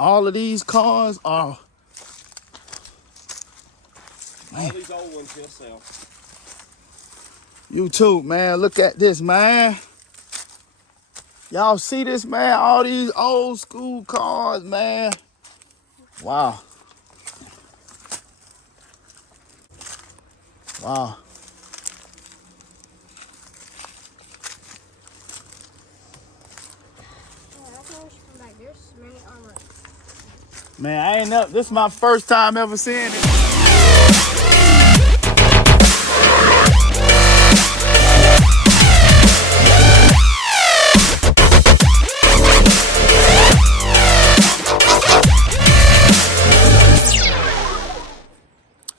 All of these cars are... All these old ones he'll sell. YouTube, man, look at this, man. Y'all see this, man? All these old school cars, man. Wow. Wow. Man, I ain't up. This is my first time ever seeing it.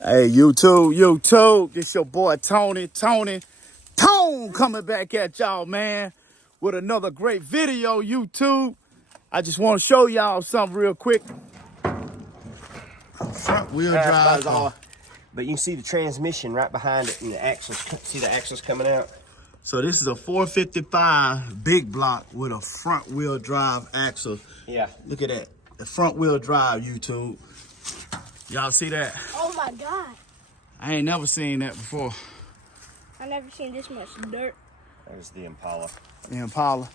Hey, YouTube, this your boy Tone coming back at y'all, man, with another great video, YouTube. I just want to show y'all something real quick. Front wheel drive. But you can see the transmission right behind it and the axles. See the axles coming out? So this is a 455 big block with a front wheel drive axle. Yeah. Look at that. The front wheel drive, YouTube. Y'all see that? Oh my God. I ain't never seen that before. I never seen this much dirt. There's the Impala. The Impala.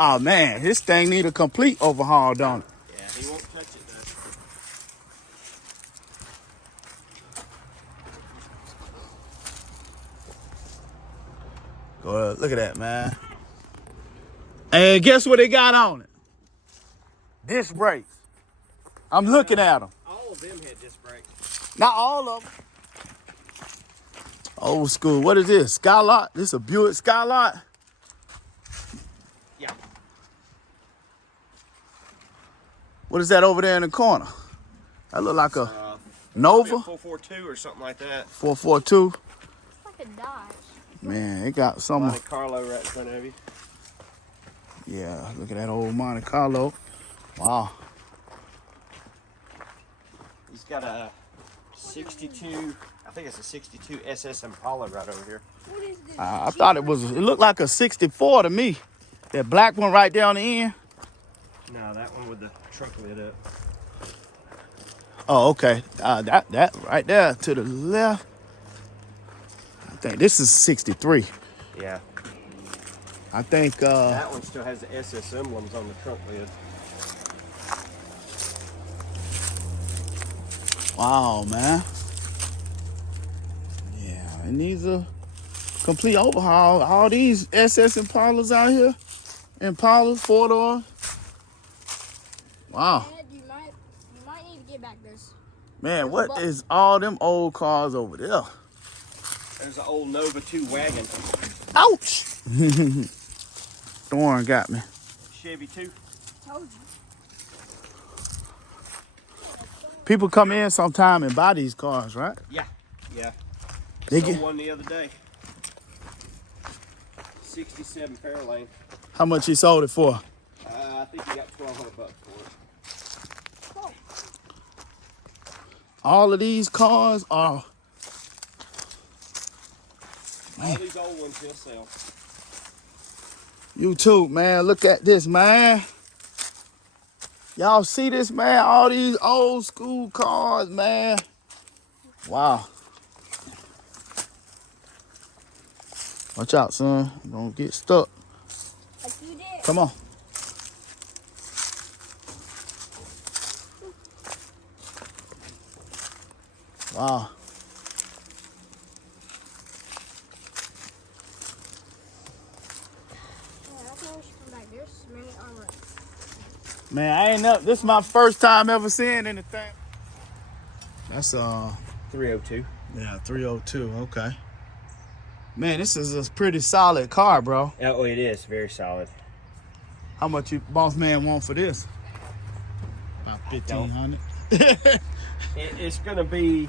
Oh man, this thing need a complete overhaul, don't it? Yeah, he won't touch it though. Go ahead, look at that, man. And guess what they got on it? Disc brakes. I'm looking at them. All of them had disc brakes. Not all of them. Old school. What is this? Skylark? This is a Buick Skylark? Yeah. What is that over there in the corner? That look like a Nova? A 442 or something like that. 442. It's like a Dodge. Man, it got some. Monte Carlo right in front of you. Yeah, look at that old Monte Carlo. Wow. He's got a 62, I think it's a 62 SS Impala right over here. What is this? I thought it looked like a 64 to me. That black one right there on the end. No, that one with the trunk lid up. Oh, okay. That right there to the left. I think this is 63. Yeah. I think that one still has the SS emblems on the trunk lid. wow, man. Yeah, it needs a complete overhaul. All these SS Impalas out here. Impalas, 4-door. Wow. Dad, you might need to get back this. Man, what is all them old cars over there? There's an old Nova 2 wagon. Ouch! Thorn got me. Chevy 2. Told you. People come in sometime and buy these cars, right? Yeah, yeah. They Sold get one the other day. 67 Fairlane. how much he sold it for? I think he got $1,200 for it. Oh. All of these cars are. All these old ones he'll sell. YouTube, man, look at this, man. Y'all see this, man? All these old school cars, man. Wow. Watch out, son. Don't get stuck. Like you did. Come on. Wow. There's many armor. Man, I ain't up. This is my first time ever seeing anything. That's 302. yeah, 302. Okay. Man, this is a pretty solid car, bro. Oh, it is very solid. How much you boss man want for this? About 1,500. It's gonna be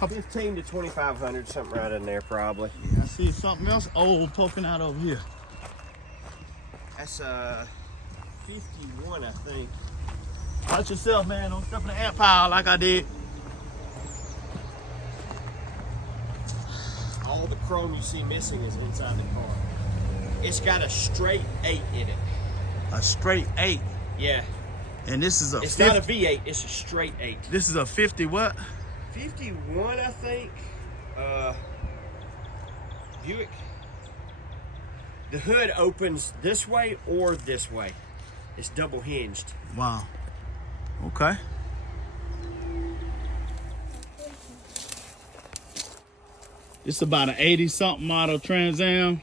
15 to 2,500, something right in there probably. I see something else old poking out over here. That's 51, I think. Watch yourself, man. Don't step in the ant pile like I did. All the chrome you see missing is inside the car. It's got a straight 8 in it. A straight 8. Yeah. And this is a It's 50, not a V8, it's a straight 8. This is a 50 what? 51, I think. Buick. The hood opens this way or this way. It's double hinged. Wow. Okay. It's about an 80-something model Trans Am.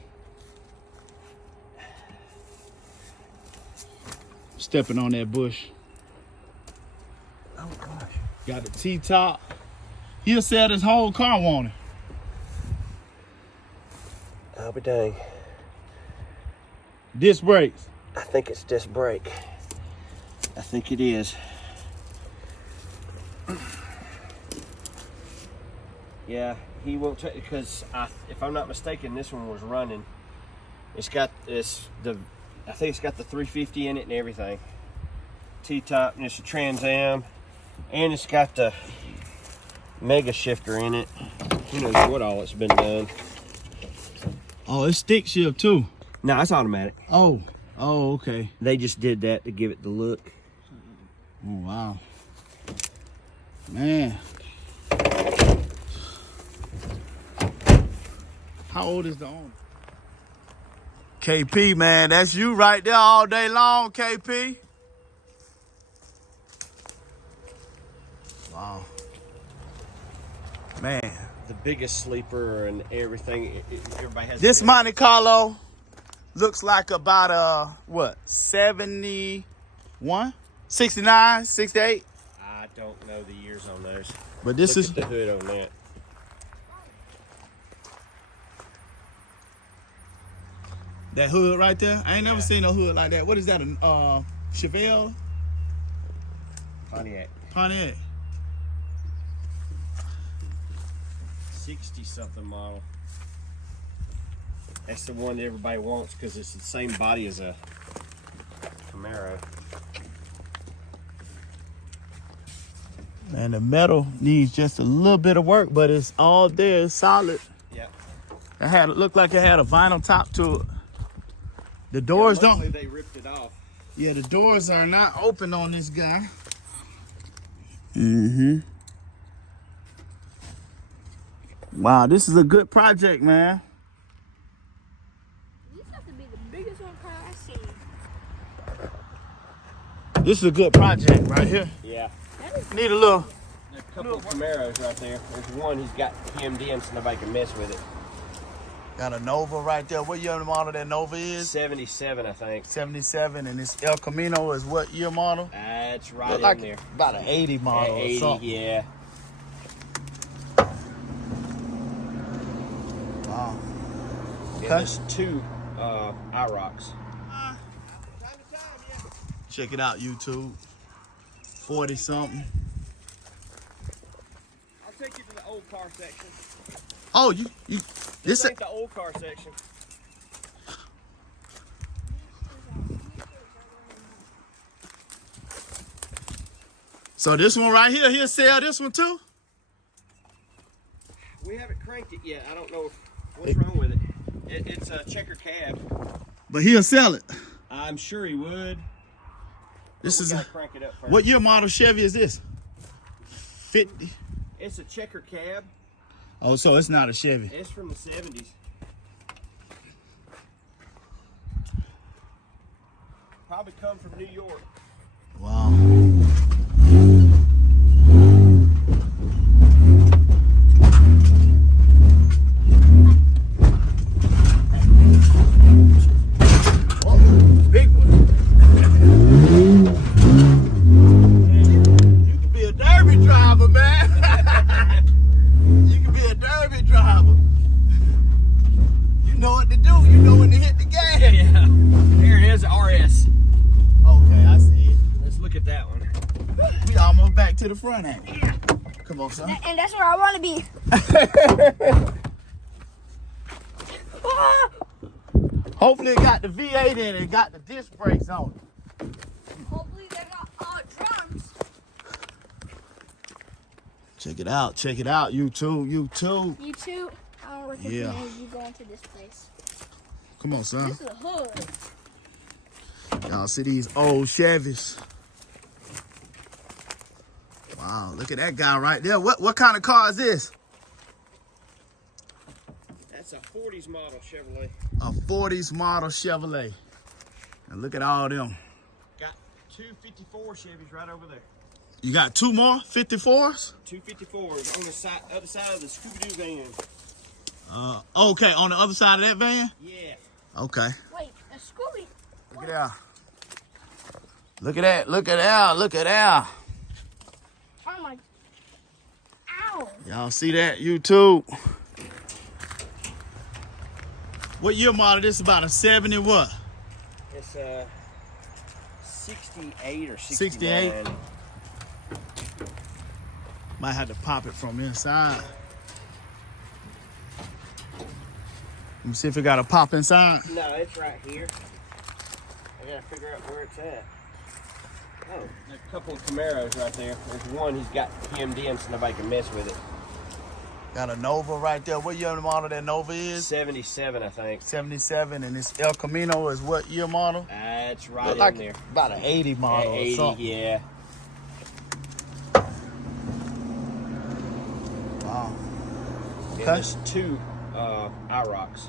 Stepping on that bush. Oh gosh. Got the T-top. He'll sell this whole car, won't he? I'll be dang. Disc brakes. I think it's disc brake. I think it is. Yeah, he won't take because if I'm not mistaken, this one was running. It's got I think it's got the 350 in it and everything. T-top, and it's a Trans Am, and it's got the mega shifter in it. Who knows what all it's been done. Oh, it's stick shift too. No, it's automatic. Oh, okay. They just did that to give it the look. Oh, wow. Man. How old is the owner? KP, man, that's you right there all day long, KP. Wow. Man. The biggest sleeper and everything. Everybody has This Monte Carlo looks like about what, 71, 69, 68? I don't know the years on those. But this Look is at the hood on that. that hood right there. I ain't never Yeah. seen no hood like that. What is that? A Chevelle? Pontiac. Pontiac. 60-something model. That's the one that everybody wants because it's the same body as a Camaro. And the metal needs just a little bit of work, but it's all there. It's solid. Yep. It looked like it had a vinyl top to it. The doors Luckily don't. they ripped it off. Yeah, the doors are not open on this guy. Mm-hmm. Wow, this is a good project, man. These have to be the biggest one car I've seen. This is a good project right here. Yeah. Need a little. There's a couple of Camaros right there. There's one he's got hemmed in so nobody can mess with it. Got a Nova right there. What year model that Nova is? 77, I think. 77, and this El Camino is what year model? That's right Look in like there. about an 80 model or 80, something. yeah. Wow. Yeah, Okay. there's two IROCs. Check it out, YouTube. 40 something. I'll take you to the old car section. Oh, you This ain't the old car section. So this one right here, he'll sell this one too? We haven't cranked it yet. I don't know what's wrong with it. It's a checker cab. But he'll sell it. I'm sure he would. This is Gotta crank it up first. what year model Chevy is this? 50. It's a checker cab. Oh, so it's not a Chevy. It's from the 70s. Probably come from New York. Wow. Big one. You can be a derby driver, man. You can be a derby driver. You know what to do. You know when to hit the gas. Yeah. Here it is, RS. Okay, I see it. Let's look at that one. We almost back to the front, ain't we? Come on, son. And that's where I want to be. Hopefully it got the V8 in it, it got the disc brakes on it. Hopefully they got drums. Check it out, YouTube. You too. I don't recommend Yeah. you going to this place. Come on, son. This is a hood. Y'all see these old Chevys? Wow, look at that guy right there. What kind of car is this? That's a 40s model Chevrolet. A 40s model Chevrolet. And look at all them. Got two 54 Chevys right over there. You got 2 more 54s? Two 54s on the side, other side of the Scooby-Doo van. Okay, on the other side of that van? Yeah. Okay. Wait, a Scooby. Look at that. Look at that. Look at that. Look at that. Oh my. Ow. Y'all see that? YouTube. What year model? This is about a 70 what? It's 68 or 69. 68? Might have to pop it from inside. Let me see if it got a pop inside. No, it's right here. I gotta figure out where it's at. Oh, there's a couple of Camaros right there. There's one he's got hemmed in so nobody can mess with it. Got a Nova right there. What year model that Nova is? 77, I think. 77, and this El Camino is what year model? That's right Look in like there. about an 80 model or 80, something. yeah. Wow. And Okay. there's two IROCs.